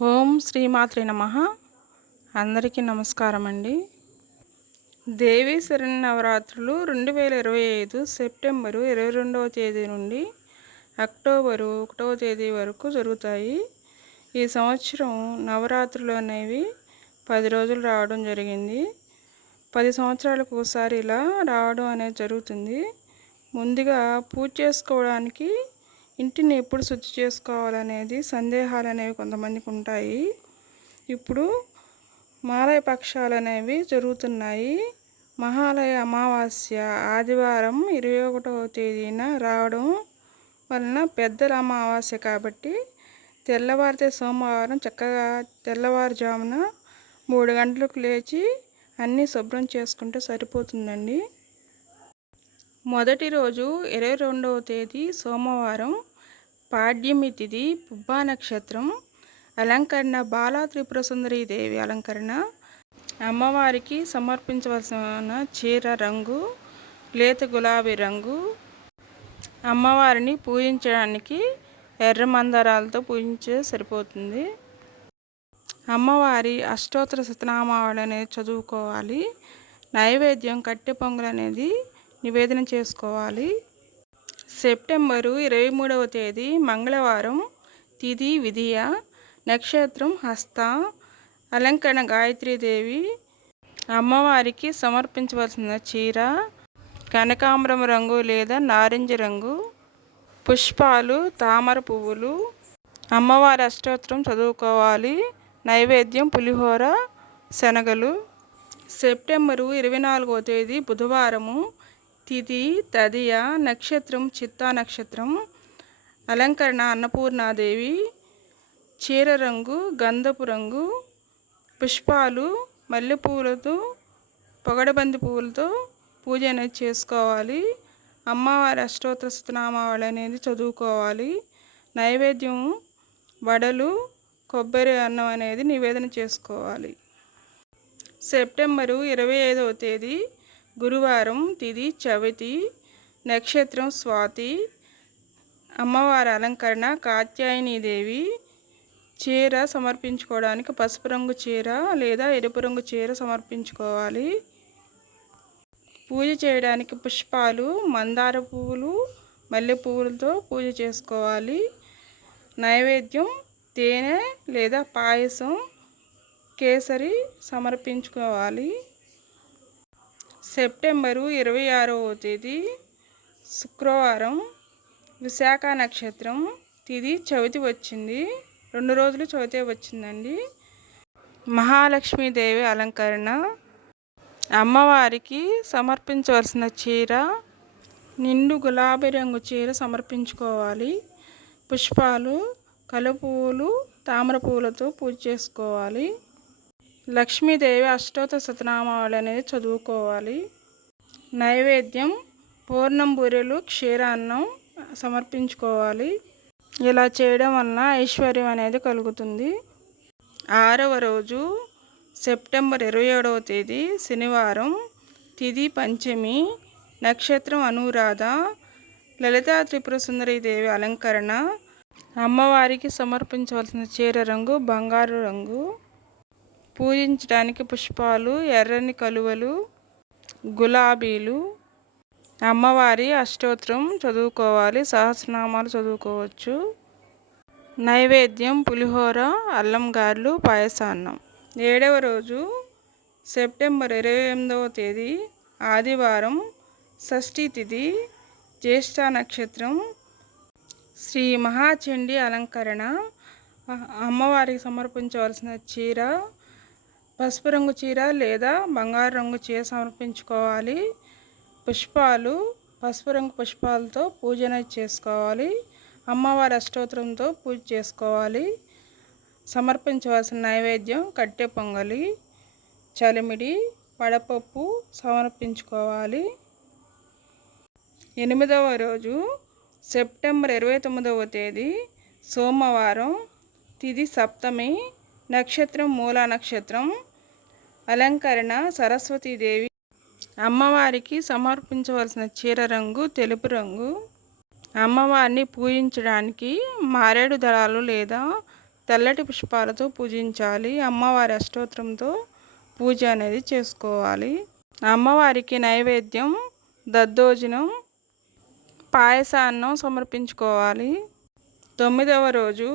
ఓం శ్రీమాత్రి నమ. అందరికీ నమస్కారం అండి దేవీ శరణ్ నవరాత్రులు రెండు వేల ఇరవై ఐదు సెప్టెంబరు ఇరవై రెండవ తేదీ నుండి అక్టోబరు ఒకటవ తేదీ వరకు జరుగుతాయి. ఈ సంవత్సరం నవరాత్రులు అనేవి పది రోజులు రావడం జరిగింది. పది సంవత్సరాలకు ఒకసారి ఇలా రావడం అనేది జరుగుతుంది. ముందుగా పూజ చేసుకోవడానికి ఇంటిని ఎప్పుడు శుద్ధి చేసుకోవాలనేది సందేహాలు అనేవి కొంతమందికి ఉంటాయి. ఇప్పుడు మాలయ పక్షాలు అనేవి జరుగుతున్నాయి. మహాలయ అమావాస్య ఆదివారం ఇరవై ఒకటవ తేదీన రావడం వలన పెద్దల అమావాస్య కాబట్టి తెల్లవారితే సోమవారం చక్కగా తెల్లవారుజామున మూడు గంటలకు లేచి అన్నీ శుభ్రం చేసుకుంటే సరిపోతుందండి. మొదటి రోజు ఇరవై రెండవ తేదీ సోమవారం పాడ్యమి తిథి పుబ్బా నక్షత్రం అలంకరణ బాలా త్రిపుర సుందరి దేవి అలంకరణ. అమ్మవారికి సమర్పించవలసిన చీర రంగు లేత గులాబీ రంగు. అమ్మవారిని పూజించడానికి ఎర్ర మందారాలతో పూజించే సరిపోతుంది. అమ్మవారి అష్టోత్తర శతనామావళి అనేది చదువుకోవాలి. నైవేద్యం కట్టె పొంగల్ అనేది నివేదన చేసుకోవాలి. సెప్టెంబరు ఇరవై మూడవ తేదీ మంగళవారం తిథి విధియ నక్షత్రం హస్త అలంకరణ గాయత్రీదేవి అమ్మవారికి సమర్పించవలసిన చీర కనకాంబరం రంగు లేదా నారింజ రంగు పుష్పాలు తామర పువ్వులు అమ్మవారి అష్టోత్తరం చదువుకోవాలి నైవేద్యం పులిహోర శనగలు. సెప్టెంబరు ఇరవై నాలుగవ తేదీ బుధవారము తిథి తదియ నక్షత్రం చిత్తా నక్షత్రం అలంకరణ అన్నపూర్ణాదేవి చీర రంగు గంధపు రంగు పుష్పాలు మల్లెపూలతో పొగడబంది పువ్వులతో పూజ అనేది చేసుకోవాలి. అమ్మవారి అష్టోత్తర శతనామావళి అనేది చదువుకోవాలి. నైవేద్యం వడలు కొబ్బరి అన్నం అనేది నివేదన చేసుకోవాలి. సెప్టెంబరు ఇరవై ఐదవ తేదీ గురువారం తిది చవితి నక్షత్రం స్వాతి అమ్మవారి అలంకరణ కాత్యాయనీదేవి చీర సమర్పించుకోవడానికి పసుపు రంగు చీర లేదా ఎరుపు రంగు చీర సమర్పించుకోవాలి. పూజ చేయడానికి పుష్పాలు మందార పువ్వులు మల్లె పువ్వులతో పూజ చేసుకోవాలి. నైవేద్యం తేనె లేదా పాయసం కేసరి సమర్పించుకోవాలి. సెప్టెంబరు ఇరవై ఆరవ తేదీ శుక్రవారం విశాఖ నక్షత్రం తిది చవితి వచ్చింది. రెండు రోజులు చవితి వచ్చిందండి. మహాలక్ష్మీదేవి అలంకరణ. అమ్మవారికి సమర్పించవలసిన చీర నిండు గులాబీ రంగు చీర సమర్పించుకోవాలి. పుష్పాలు కలుపులు తామర పువ్వులతో పూజ చేసుకోవాలి. లక్ష్మీదేవి అష్టోత శతనామావళి అనేది చదువుకోవాలి. నైవేద్యం పూర్ణం బూరెలు క్షీరాన్నం సమర్పించుకోవాలి. ఇలా చేయడం వలన ఐశ్వర్యం అనేది కలుగుతుంది. ఆరవ రోజు సెప్టెంబర్ ఇరవై ఏడవ తేదీ శనివారం తిది పంచమి నక్షత్రం అనురాధ లలితా త్రిపుర దేవి అలంకరణ అమ్మవారికి సమర్పించవలసిన చీర రంగు బంగారు రంగు పూజించడానికి పుష్పాలు ఎర్రని కలువలు గులాబీలు. అమ్మవారి అష్టోత్తరం చదువుకోవాలి సహస్రనామాలు చదువుకోవచ్చు. నైవేద్యం పులిహోర అల్లం గారెలు పాయసాన్నం. ఏడవ రోజు సెప్టెంబర్ ఇరవై ఎనిమిదవ తేదీ ఆదివారం షష్ఠీ తిథి జ్యేష్ఠ నక్షత్రం శ్రీ మహాచండీ అలంకరణ. అమ్మవారికి సమర్పించవలసిన చీర పసుపు రంగు చీర లేదా బంగారు రంగు చీర సమర్పించుకోవాలి. పుష్పాలు పసుపు రంగు పుష్పాలతో పూజన చేసుకోవాలి. అమ్మవారి అష్టోత్తరంతో పూజ చేసుకోవాలి. సమర్పించవలసిన నైవేద్యం కట్టె పొంగలి చలిమిడి వడపప్పు సమర్పించుకోవాలి. ఎనిమిదవ రోజు సెప్టెంబర్ ఇరవై తొమ్మిదవ తేదీ సోమవారం తిది సప్తమి నక్షత్రం మూల నక్షత్రం అలంకరణ సరస్వతీదేవి అమ్మవారికి సమర్పించవలసిన చీర రంగు తెలుపు రంగు. అమ్మవారిని పూజించడానికి మారేడు దళాలు లేదా తెల్లటి పుష్పాలతో పూజించాలి. అమ్మవారి అష్టోత్రంతో పూజ అనేది చేసుకోవాలి. అమ్మవారికి నైవేద్యం దద్దోజనం పాయసాన్నం సమర్పించుకోవాలి. తొమ్మిదవ రోజు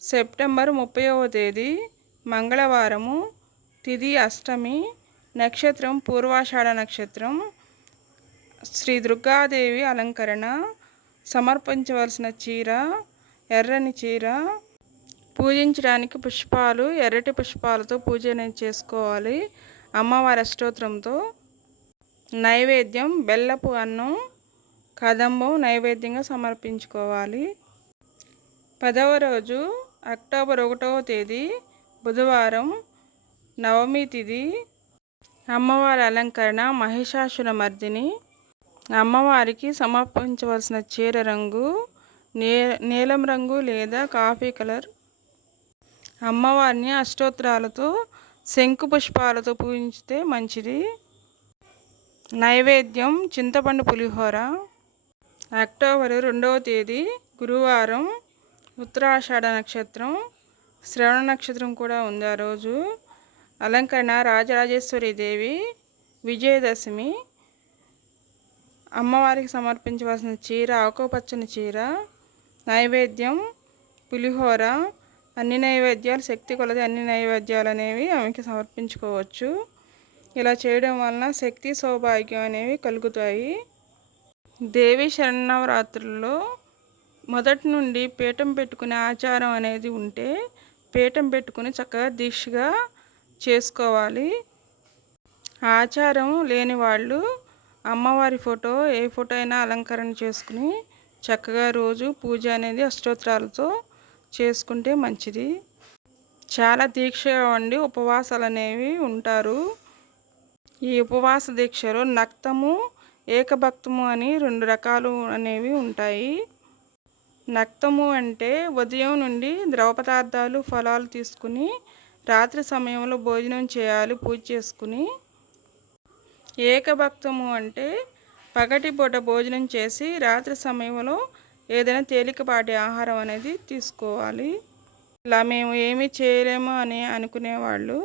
సెప్టెంబర్ ముప్పైవ తేదీ మంగళవారము తిది అష్టమి నక్షత్రం పూర్వాషాఢ నక్షత్రం శ్రీ దుర్గాదేవి అలంకరణ సమర్పించవలసిన చీర ఎర్రని చీర పూజించడానికి పుష్పాలు ఎర్రటి పుష్పాలతో పూజ చేసుకోవాలి. అమ్మవారి అష్టోత్రంతో నైవేద్యం బెల్లపు అన్నం కదంబం నైవేద్యంగా సమర్పించుకోవాలి. పదవ రోజు అక్టోబర్ ఒకటవ తేదీ బుధవారం నవమి తిథి అమ్మవారి అలంకరణ మహిషాసుర మర్దిని. అమ్మవారికి సమర్పించవలసిన చీర రంగు నీ నీలం రంగు లేదా కాఫీ కలర్. అమ్మవారిని అష్టోత్తరాలతో శంకు పుష్పాలతో పూజించితే మంచిది. నైవేద్యం చింతపండు పులిహోర. అక్టోబర్ రెండవ తేదీ గురువారం ఉత్తరాషాఢ నక్షత్రం శ్రవణ నక్షత్రం కూడా ఉంది ఆ రోజు. అలంకరణ రాజరాజేశ్వరి దేవి విజయదశమి. అమ్మవారికి సమర్పించవలసిన చీర ఆకుపచ్చని చీర నైవేద్యం పులిహోర అన్ని నైవేద్యాలు శక్తి కొలది అన్ని నైవేద్యాలు అనేవి ఆమెకి సమర్పించుకోవచ్చు. ఇలా చేయడం వలన శక్తి సౌభాగ్యం అనేవి కలుగుతాయి. దేవి శరణవరాత్రుల్లో మొదటి నుండి పీఠం పెట్టుకునే ఆచారం అనేది ఉంటే పీఠం పెట్టుకుని చక్కగా దీక్షగా చేసుకోవాలి. ఆచారం లేని వాళ్ళు అమ్మవారి ఫోటో ఏ ఫోటో అయినా అలంకరణ చేసుకుని చక్కగా రోజు పూజ అనేది అష్టోత్తరాలతో చేసుకుంటే మంచిది. చాలా దీక్షగా ఉండి ఉపవాసాలు అనేవి ఉంటారు. ఈ ఉపవాస దీక్షలో నక్తము ఏకభక్తము అని రెండు రకాలు అనేవి ఉంటాయి. నక్తము అంటే ఉదయం నుండి ద్రవ పదార్థాలు ఫలాలు తీసుకుని రాత్రి సమయంలో భోజనం చేయాలి పూజ చేసుకుని. ఏకభక్తము అంటే పగటి పూట భోజనం చేసి రాత్రి సమయంలో ఏదైనా తేలికపాటి ఆహారం అనేది తీసుకోవాలి. ఇలా మేము ఏమీ చేయలేము అని అనుకునేవాళ్ళు.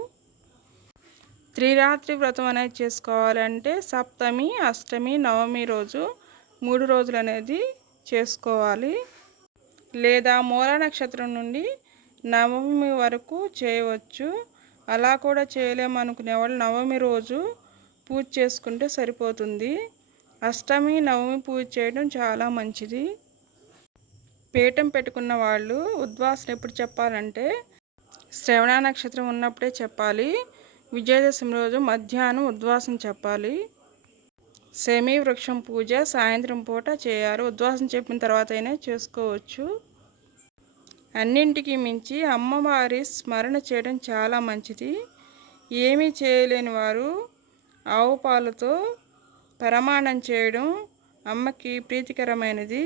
త్రిరాత్రి వ్రతం అనేది చేసుకోవాలంటే సప్తమి అష్టమి నవమి రోజు మూడు రోజులు అనేది చేసుకోవాలి. లేదా మూల నక్షత్రం నుండి నవమి వరకు చేయవచ్చు. అలా కూడా చేయలేమనుకునే వాళ్ళు నవమి రోజు పూజ చేసుకుంటే సరిపోతుంది. అష్టమి నవమి పూజ చేయడం చాలా మంచిది. పీఠం పెట్టుకున్న వాళ్ళు ఉద్వాసన ఎప్పుడు చెప్పాలంటే శ్రవణ నక్షత్రం ఉన్నప్పుడే చెప్పాలి. విజయదశమి రోజు మధ్యాహ్నం ఉద్వాసం చెప్పాలి. సెమీ వృక్షం పూజ సాయంత్రం పూట చేయాలి ఉద్వాసం చెప్పిన తర్వాత అయినా చేసుకోవచ్చు. అన్నింటికి మించి అమ్మవారి స్మరణ చేయడం చాలా మంచిది. ఏమీ చేయలేని వారు ఆవు పాలతో పరమాణం చేయడం అమ్మకి ప్రీతికరమైనది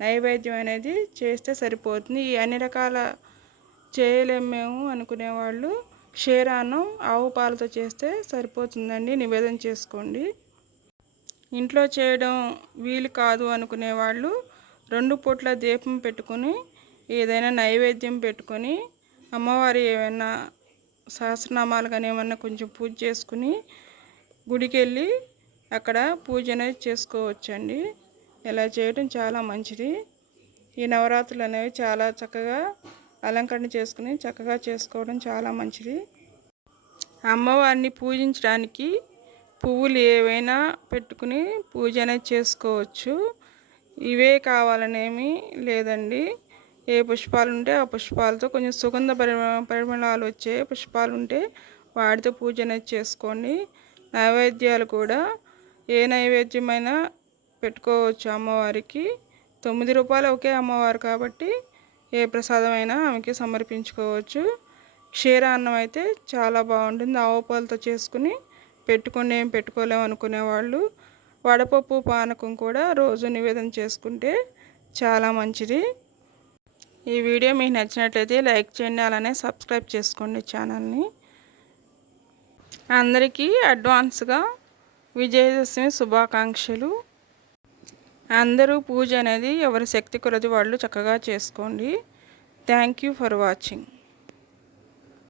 నైవేద్యం అనేది చేస్తే సరిపోతుంది. ఈ అన్ని రకాల చేయలేము మేము అనుకునేవాళ్ళు క్షీరాన్నం ఆవు పాలతో చేస్తే సరిపోతుందండి. నివేదన చేసుకోండి. ఇంట్లో చేయడం వీలు కాదు అనుకునేవాళ్ళు రెండు పూట్ల దీపం పెట్టుకుని ఏదైనా నైవేద్యం పెట్టుకొని అమ్మవారి ఏమైనా సహస్రనామాలు కానీ ఏమన్నా కొంచెం పూజ చేసుకుని గుడికి వెళ్ళి అక్కడ పూజ అనేది చేసుకోవచ్చండి. ఇలా చేయడం చాలా మంచిది. ఈ నవరాత్రులు అనేవి చాలా చక్కగా అలంకరణ చేసుకుని చక్కగా చేసుకోవడం చాలా మంచిది. అమ్మవారిని పూజించడానికి పువ్వులు ఏవైనా పెట్టుకుని పూజ అనేది చేసుకోవచ్చు. ఇవే కావాలనేమి లేదండి. ఏ పుష్పాలు ఉంటే ఆ పుష్పాలతో కొంచెం సుగంధ పరిమళాలు వచ్చే పుష్పాలు ఉంటే వాటితో పూజ అనేది చేసుకోండి. నైవేద్యాలు కూడా ఏ నైవేద్యమైనా పెట్టుకోవచ్చు అమ్మవారికి. తొమ్మిది రూపాయలు ఒకే అమ్మవారు కాబట్టి ఏ ప్రసాదమైనా ఆమెకి సమర్పించుకోవచ్చు. క్షీరాన్నం అయితే చాలా బాగుంటుంది. ఆవుపాలతో చేసుకుని పెట్టుకుని ఏం పెట్టుకోలేము అనుకునేవాళ్ళు వడపప్పు పానకం కూడా రోజు నివేదన చేసుకుంటే చాలా మంచిది. ఈ వీడియో మీకు నచ్చినట్లయితే లైక్ చేయండి అలానే సబ్స్క్రైబ్ చేసుకోండి ఛానల్ని. అందరికీ అడ్వాన్స్గా విజయదశమి శుభాకాంక్షలు. అందరూ పూజ అనేది ఎవరి శక్తి కొలది వాళ్ళు చక్కగా చేసుకోండి. Thank you for watching.